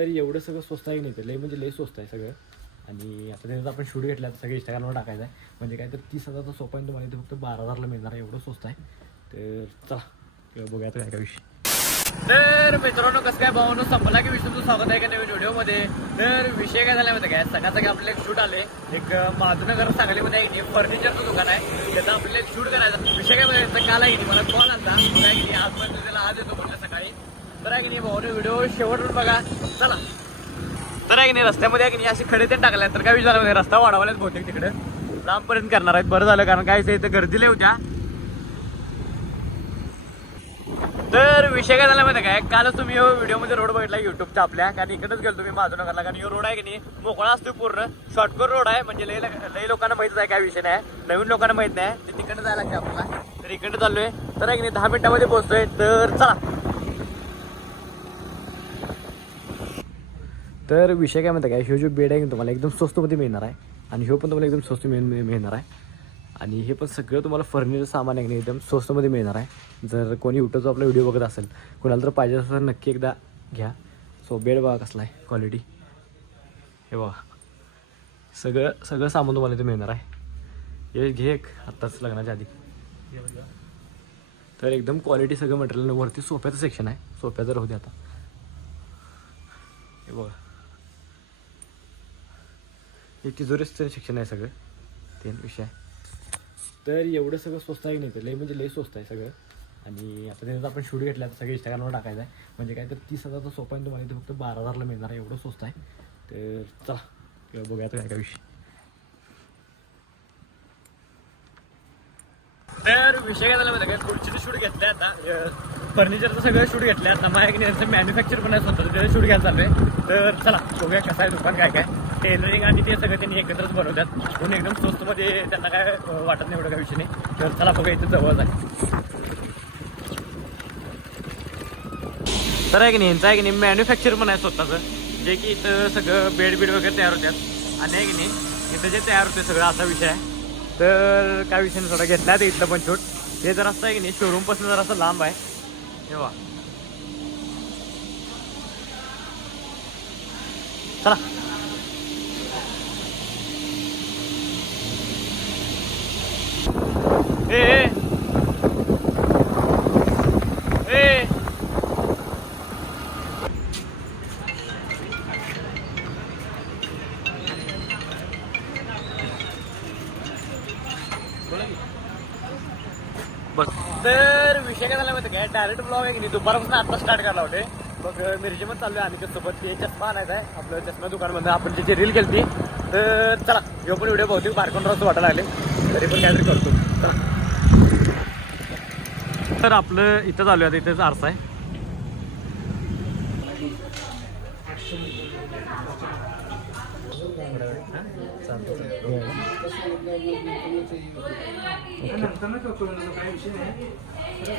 तर एवढं सगळं स्वस्त आहे नाही, तर लय म्हणजे लय स्वस्त आहे सगळं. आणि आता त्याचं आपण शूट घेतला, सगळं इंस्टाग्रामवर टाकायचं आहे. म्हणजे काय तर 30,000चा सोफा आहे, तुम्हाला इथे फक्त 12,000ला मिळणार आहे. एवढं स्वस्त आहे. तर चला बघूया काय काय विषय. तर मित्रांनो, कसं काय भावांनो, संपला की विष्णूचं स्वागत आहे का नवीन व्हिडिओमध्ये. तर विषय काय झाला माहिती काय, सकाळचं आपल्याला एक शूट आले. एक माधुनगर सांगलीमध्ये आहे, फर्निचरचं दुकान आहे. त्याचा आपल्याला एक शूट करायचा. विषय काय बघायचं, काल आहे की मला कॉल आला काय की आजपर्यंत त्याला आज येतो म्हटलं सकाळी. तर आहे की नाही भावांनो, व्हिडिओ शेवटून बघा. चला. तर आहे की नाही, रस्त्यामध्ये आहे की नाही अशी खडे ते टाकल्या, तर काय विचार झाला, रस्ता वाढवल्यात बहुतेक तिकडे लांबपर्यंत करणार आहेत. बरं झालं, कारण काय इथं गर्दीला होत्या. तर विषय काय झाला माहिती काय, कालच तुम्ही व्हिडिओमध्ये रोड बघितला युट्यूबचा आपल्या, कारण इकडेच गेलो तुम्ही माधुनगरला. कारण रोड आहे की नाही मोकळा असतो, पूर्ण शॉर्टकट रोड आहे. म्हणजे लई लोकांना माहितच आहे, काय विषय नाही. नवीन लोकांना माहित नाही, ते तिकडे जायला लागते आपल्याला. तर इकडे चाललोय, तर आहे की नाही 10 मिनिटामध्ये पोहोचतोय. तर चला. तर विषय काय म्हणता काय, ह्यो जो बेड आहे तुम्हाला एकदम स्वस्तमध्ये मिळणार आहे. आणि ह्यो पण तुम्हाला एकदम स्वस्त मिळणार आहे. आणि हे पण सगळं तुम्हाला फर्निचर सामान आहे की नाही एकदम स्वस्तमध्ये मिळणार आहे. जर कोणी युट्यूबचा आपला व्हिडिओ बघत असेल, कोणाला तर पाहिजे असेल तर नक्की एकदा घ्या. सो बेड बघा कसला आहे, क्वालिटी हे बघा. सगळं सामान तुम्हाला इथे मिळणार आहे. हे घे एक आत्ताच लग्नाच्या आधी. तर एकदम क्वालिटी सगळं मटेरियल. वरती सोफ्याचं सेक्शन आहे, सोफ्याचं राहू दे आता. हे बघा, हे तिजोरीचं सेक्शन आहे सगळं, ते विषय आहे. तर एवढं सगळं स्वस्त आहे नाही, तर लय म्हणजे लय स्वस्त आहे सगळं. आणि आता त्याचं आपण शूट घेतला, तर सगळं इंस्टाग्रामवर टाकायचं आहे. म्हणजे काय तर 30,000चा सोफा आहे, तुम्हाला इथे फक्त 12,000ला मिळणार आहे. एवढं स्वस्त आहे. तर चला बघूया काय काय विषय. तर विषय काय झाला माहिती काय, खुर्चीचं शूट घेतलं आहे आता. फर्निचरचं सगळं शूट घेतलं आहे आता. माझ्या मॅन्युफॅक्चर पण आहे स्वतःचं, त्याचं शूट घ्यायला चालू आहे. तर चला बघूया कसं आहे दुकान, काय काय टेलरिंग आणि ते सगळं त्यांनी एकत्रच बनवतात. म्हणून एकदम स्वस्तमध्ये त्यांना काय वाटत नाही, एवढं काय विषय नाही. तर चला बघा, इथं जवळच आहे. तर आहे की नाही, यांचं आहे की नाही मॅन्युफॅक्चर पण आहे स्वतःचं, जे की इथं सगळं बेड वगैरे तयार होतात. आणि आहे की नाही इथं जे तयार होते सगळं, असा विषय आहे. तर काय विषय नाही, थोडा घेतला आहे इथलं पण शूट. हे जर असं आहे की नाही शोरूमपासून जर असं लांब आहे. तेव्हा चला. ए ए बस. तर विषय काय झाला माहिती काय, डायरेक्ट ब्लॉग आहे की नाही दुपारपासून आता स्टार्ट करायला होते. मग मिरजेमध्ये चाललोय आणि सोबत ते चष्मा आणायचा आहे आपलं, चष्मा दुकानमध्ये आपण त्याची रील केली. तर चला, ह्यो पण व्हिडिओ बहुतेक बारकोन राहतो वाटायला लागले, तरी पण काहीतरी करतो. तर आपलं इथं चालू आहे, इथंच आरसा आहे.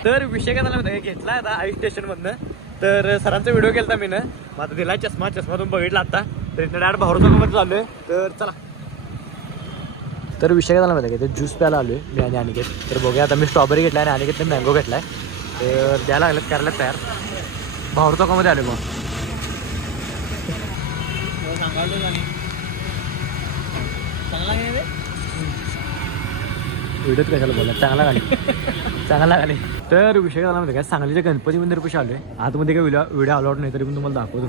तर विषय काय झाला माहिती घेतला आता आई स्टेशनमधनं. तर सरांचा व्हिडिओ केला मी ना, मग आता दिला चष्मा तुम्ही बघितला आता. तर इथं डायरेक्ट भाऊरचौकामध्ये चालू आहे. तर चला. तर विषय काय झाला माहिती आहे का, ते ज्यूस प्यायला आलो आहे मी आणि अनिकेत. तर बघूया आता, मी स्ट्रॉबेरी घेतला आणि अनिकेतने मँगो घेतला आहे. तर द्यायला लागलं, करायला तयार. भाऊरचौकामध्ये आलो मग. व्हिडिओत कशाला बोला, चांगला गाणी चांगला गाणी. तर विषय झाला माहिती काय, सांगलीच्या गणपती मंदिरपाशी आलो आहे. आतमध्ये काही व्हिडिओ अलाउड नाही, तरी पण तुम्हाला दाखवतो.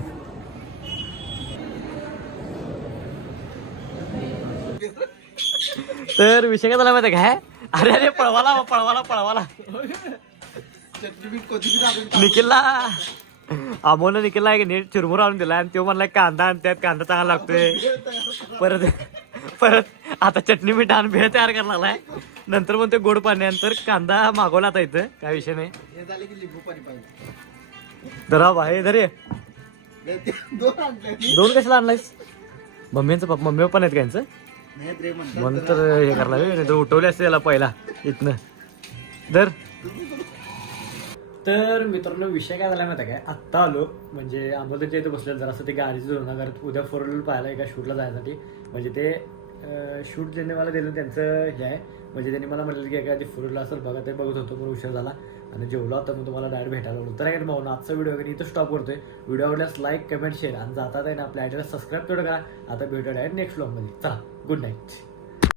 तर विषय काय झाला माहिती काय, अरे पळवाला निखिलला आहे की नीट चिरमुर आणून दिला. आणि तो म्हणला कांदा आणि त्यात कांदा चांगला लागतोय. परत आता चटणी मीठ आणि भेळ तयार करायला लागलाय. नंतर पण ते गोड पाण्यानंतर कांदा मागवला आता इथं, काय विषय नाही. धरा भाई धरे, दोन कशाला आणलायस? मम्मीचं मम्मी पण आहेत त्यांचं, म्हणून तर हे करायला नाही तर उठवले असते त्याला पहिला इथनं. तर मित्रांनो विषय काय झाला माहिती काय, आत्ता आलो म्हणजे आंबोलीच्या इथे बसलेलं जरा असं ते गाडीचं धोरणा करत उद्या 4 व्हीलर पाहायला एका शूटला जायसाठी. म्हणजे ते शूट ज्यांनी मला दिलं त्यांचं हे आहे. म्हणजे त्यांनी मला म्हटलं की एखादी 4 व्हीलर असेल बघा, ते बघत होतो पण उशीर झाला. आणि जेवलो आता मी तुम्हाला डायरेक्ट भेटायला बोलतो. तर आहे भाऊ आजचा व्हिडिओ वगैरे इथं स्टॉप करतोय. व्हिडिओ आवडल्यास लाईक कमेंट शेअर आणि जातात आहे ना आपल्या ॲड्रेस सबस्क्राईब तेवढं करा. आता भेटूया डायरेक्ट नेक्स्ट व्लॉगमध्ये. चला गुड नाईट.